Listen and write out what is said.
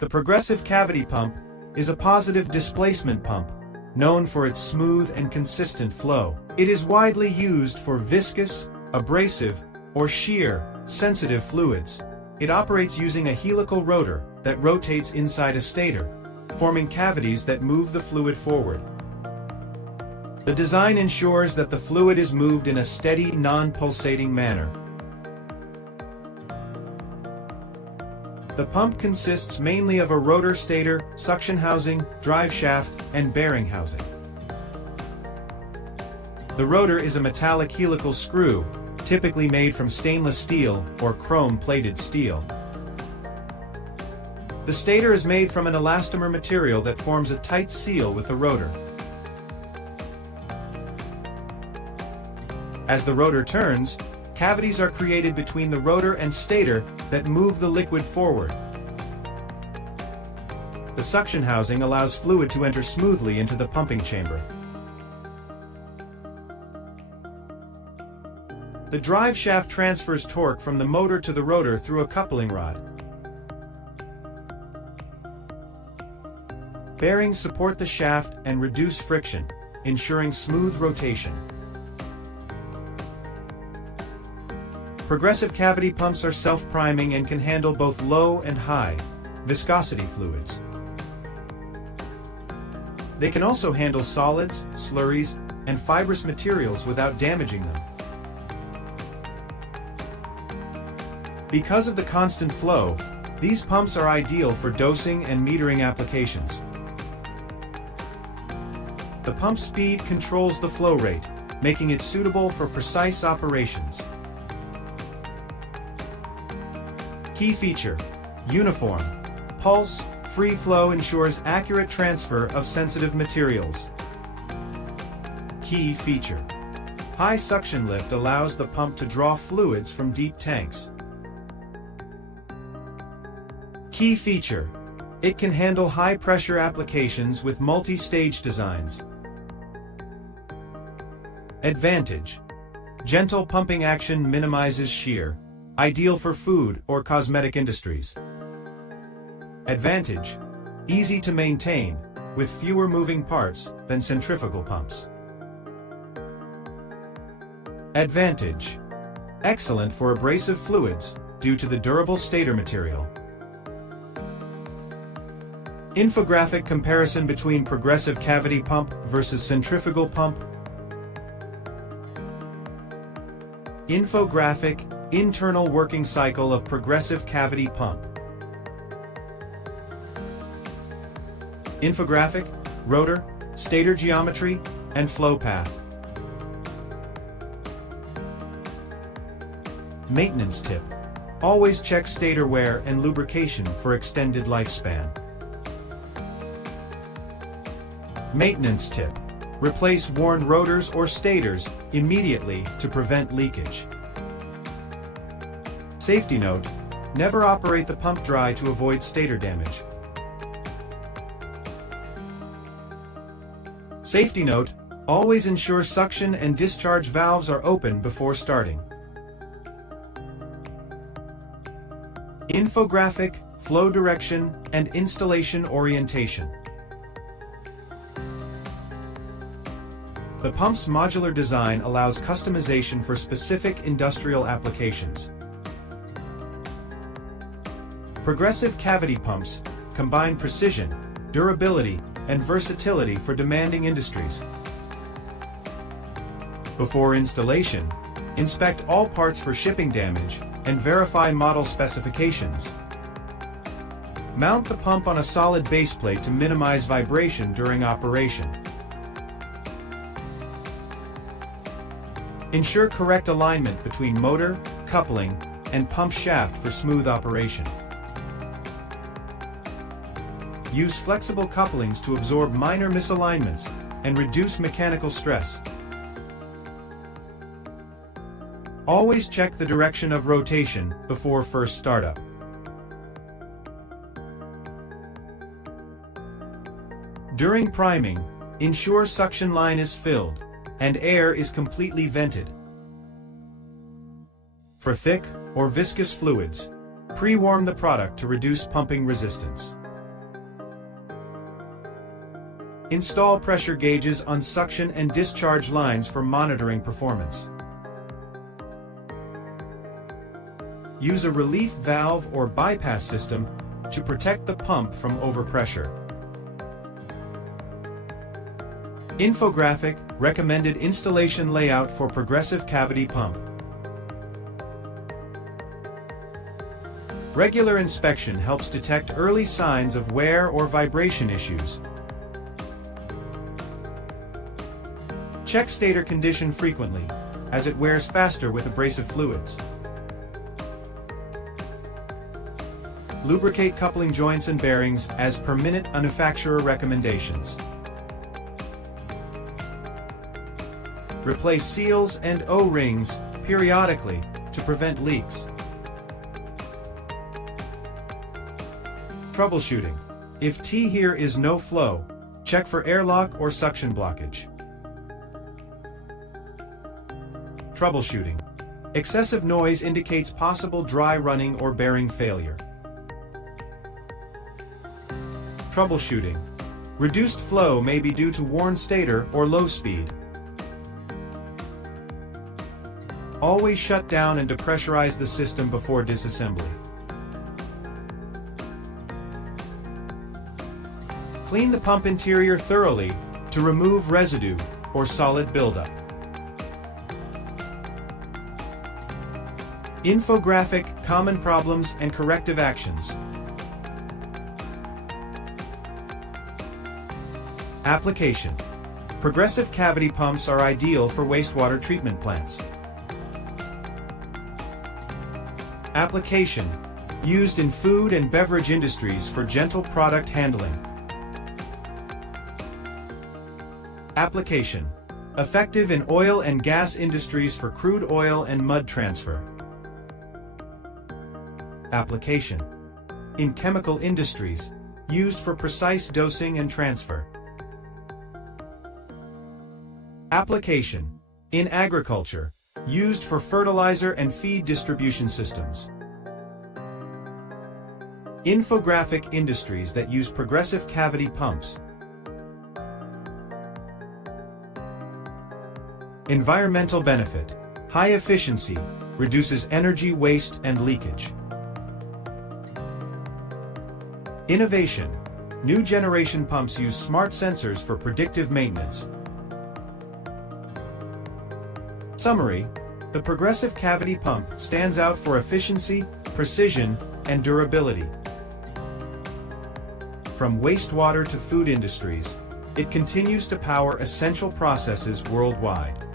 The progressive cavity pump is a positive displacement pump, known for its smooth and consistent flow. It is widely used for viscous, abrasive, or shear, sensitive fluids. It operates using a helical rotor that rotates inside a stator, forming cavities that move the fluid forward. The design ensures that the fluid is moved in a steady, non-pulsating manner. The pump consists mainly of a rotor stator, suction housing, drive shaft, and bearing housing. The rotor is a metallic helical screw, typically made from stainless steel or chrome-plated steel. The stator is made from an elastomer material that forms a tight seal with the rotor. As the rotor turns, cavities are created between the rotor and stator that move the liquid forward. The suction housing allows fluid to enter smoothly into the pumping chamber. The drive shaft transfers torque from the motor to the rotor through a coupling rod. Bearings support the shaft and reduce friction, ensuring smooth rotation. Progressive cavity pumps are self-priming and can handle both low and high viscosity fluids. They can also handle solids, slurries, and fibrous materials without damaging them. Because of the constant flow, these pumps are ideal for dosing and metering applications. The pump speed controls the flow rate, making it suitable for precise operations. Key feature: uniform, pulse, free flow ensures accurate transfer of sensitive materials. Key feature: high suction lift allows the pump to draw fluids from deep tanks. Key feature: it can handle high-pressure applications with multi-stage designs. Advantage: gentle pumping action minimizes shear, ideal for food or cosmetic industries. Advantage: easy to maintain, with fewer moving parts than centrifugal pumps. Advantage: excellent for abrasive fluids due to the durable stator material. Infographic comparison between progressive cavity pump versus centrifugal pump. Infographic: internal working cycle of progressive cavity pump. Infographic: rotor, stator geometry, and flow path. Maintenance tip: always check stator wear and lubrication for extended lifespan. Maintenance tip: replace worn rotors or stators immediately to prevent leakage. Safety note: never operate the pump dry to avoid stator damage. Safety note: always ensure suction and discharge valves are open before starting. Infographic: flow direction and installation orientation. The pump's modular design allows customization for specific industrial applications. Progressive cavity pumps combine precision, durability, and versatility for demanding industries. Before installation, inspect all parts for shipping damage and verify model specifications. Mount the pump on a solid base plate to minimize vibration during operation. Ensure correct alignment between motor, coupling, and pump shaft for smooth operation. Use flexible couplings to absorb minor misalignments and reduce mechanical stress. Always check the direction of rotation before first startup. During priming, ensure suction line is filled and air is completely vented. For thick or viscous fluids, pre-warm the product to reduce pumping resistance. Install pressure gauges on suction and discharge lines for monitoring performance. Use a relief valve or bypass system to protect the pump from overpressure. Infographic, recommended installation layout for progressive cavity pump. Regular inspection helps detect early signs of wear or vibration issues. Check stator condition frequently, as it wears faster with abrasive fluids. Lubricate coupling joints and bearings as per minute manufacturer recommendations. Replace seals and O-rings periodically to prevent leaks. Troubleshooting. If T here is no flow, check for airlock or suction blockage. Troubleshooting. Excessive noise indicates possible dry running or bearing failure. Troubleshooting. Reduced flow may be due to worn stator or low speed. Always shut down and depressurize the system before disassembly. Clean the pump interior thoroughly to remove residue or solid buildup. Infographic, common problems and corrective actions. Application. Progressive cavity pumps are ideal for wastewater treatment plants. Application. Used in food and beverage industries for gentle product handling. Application. Effective in oil and gas industries for crude oil and mud transfer. Application. In chemical industries, used for precise dosing and transfer. Application. In agriculture, used for fertilizer and feed distribution systems. Infographic industries that use progressive cavity pumps. Environmental benefit. High efficiency, reduces energy waste and leakage. Innovation. New generation pumps use smart sensors for predictive maintenance. Summary. The progressive cavity pump stands out for efficiency, precision, and durability. From wastewater to food industries, it continues to power essential processes worldwide.